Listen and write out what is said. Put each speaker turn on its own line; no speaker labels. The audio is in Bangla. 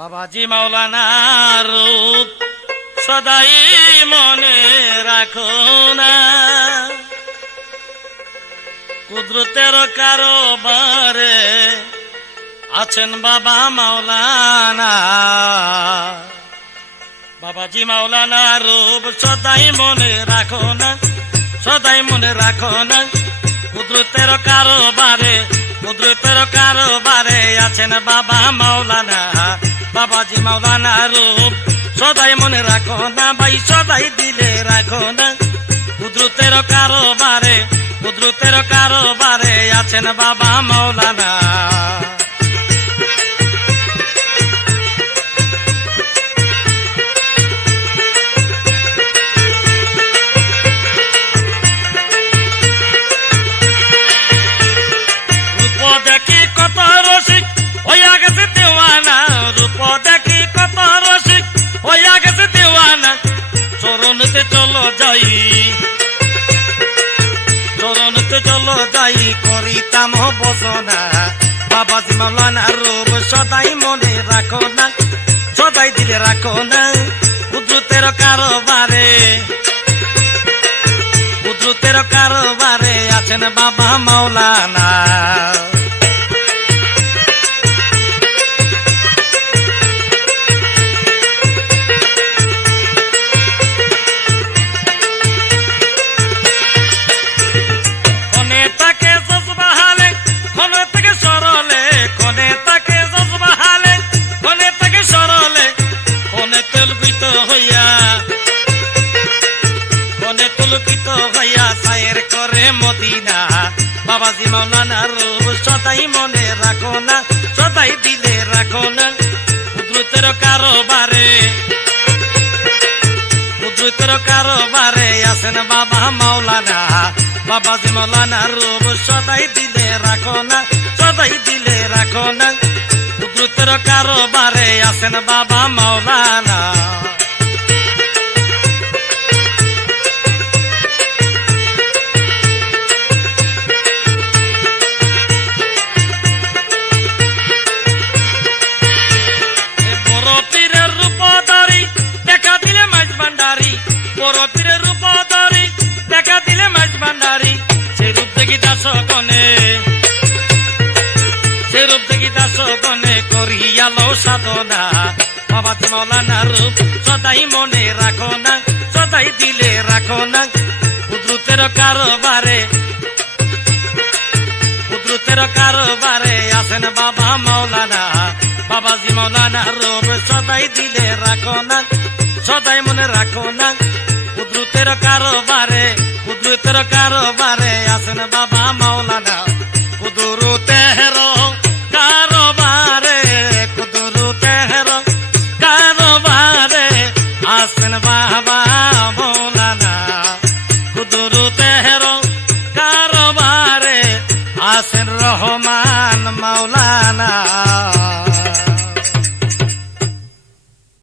বাবাজি মাওলানা রূপ সদাই মনে রাখো না। কুদরতের কারোবারে আছেন বাবা মাওলানা। বাবাজি মাওলানা রূপ সদাই মনে রাখো না, সদাই মনে রাখো না। কুদরতের কারোবারে কুদরতের কারোবারে আছেন বাবা মাওলানা। বাবাজি মাওলানা রূপ। সদাই মনে রাখো না ভাই, সদাই দিলে রাখো না। কুদরতের কারোবারে কুদরতের কারোবারে আছেন বাবা মাওলানা চলো যাই করিতাম বসনা বাবাজি মাওলানা রূপ সদাই মনে রাখো না, সদাই দিলে রাখো না উদ্রুতের কারবারে। উদ্রুতের কারবারে আছেন বাবা মাওলানা। রূপ সদাই মনে রাখো না, সদাই দিলে রাখো না। কুদরতের কারোবারে কুদরতের কারোবারে বাবা মাওলানা। বাবাজি মাওলানা রূপ সদাই দিলে রাখো না, সদাই দিলে রাখো না। কুদরতের কারোবারে আছেন বাবা মাওলানা। রূপ দেখি দাস গনে রূপ দেখি দাস গনে করিয়ালো সাধনা। বাবা মৌলানা রূপ সদাই মনে রাখো না সদাই দিলে রাখো না কুদরতের কারোবারে কুদরতের কারোবারে আসেন বাবা মাওলানা বাবাজি মাওলানা রূপ সদাই দিলে রাখো না সদাই মনে রাখো না কারোবারে কারোবারে আসেন বাবা বাবা মৌলানা। কুদুরুতে হেরো কারবারে আসেন রহমান মৌলানা।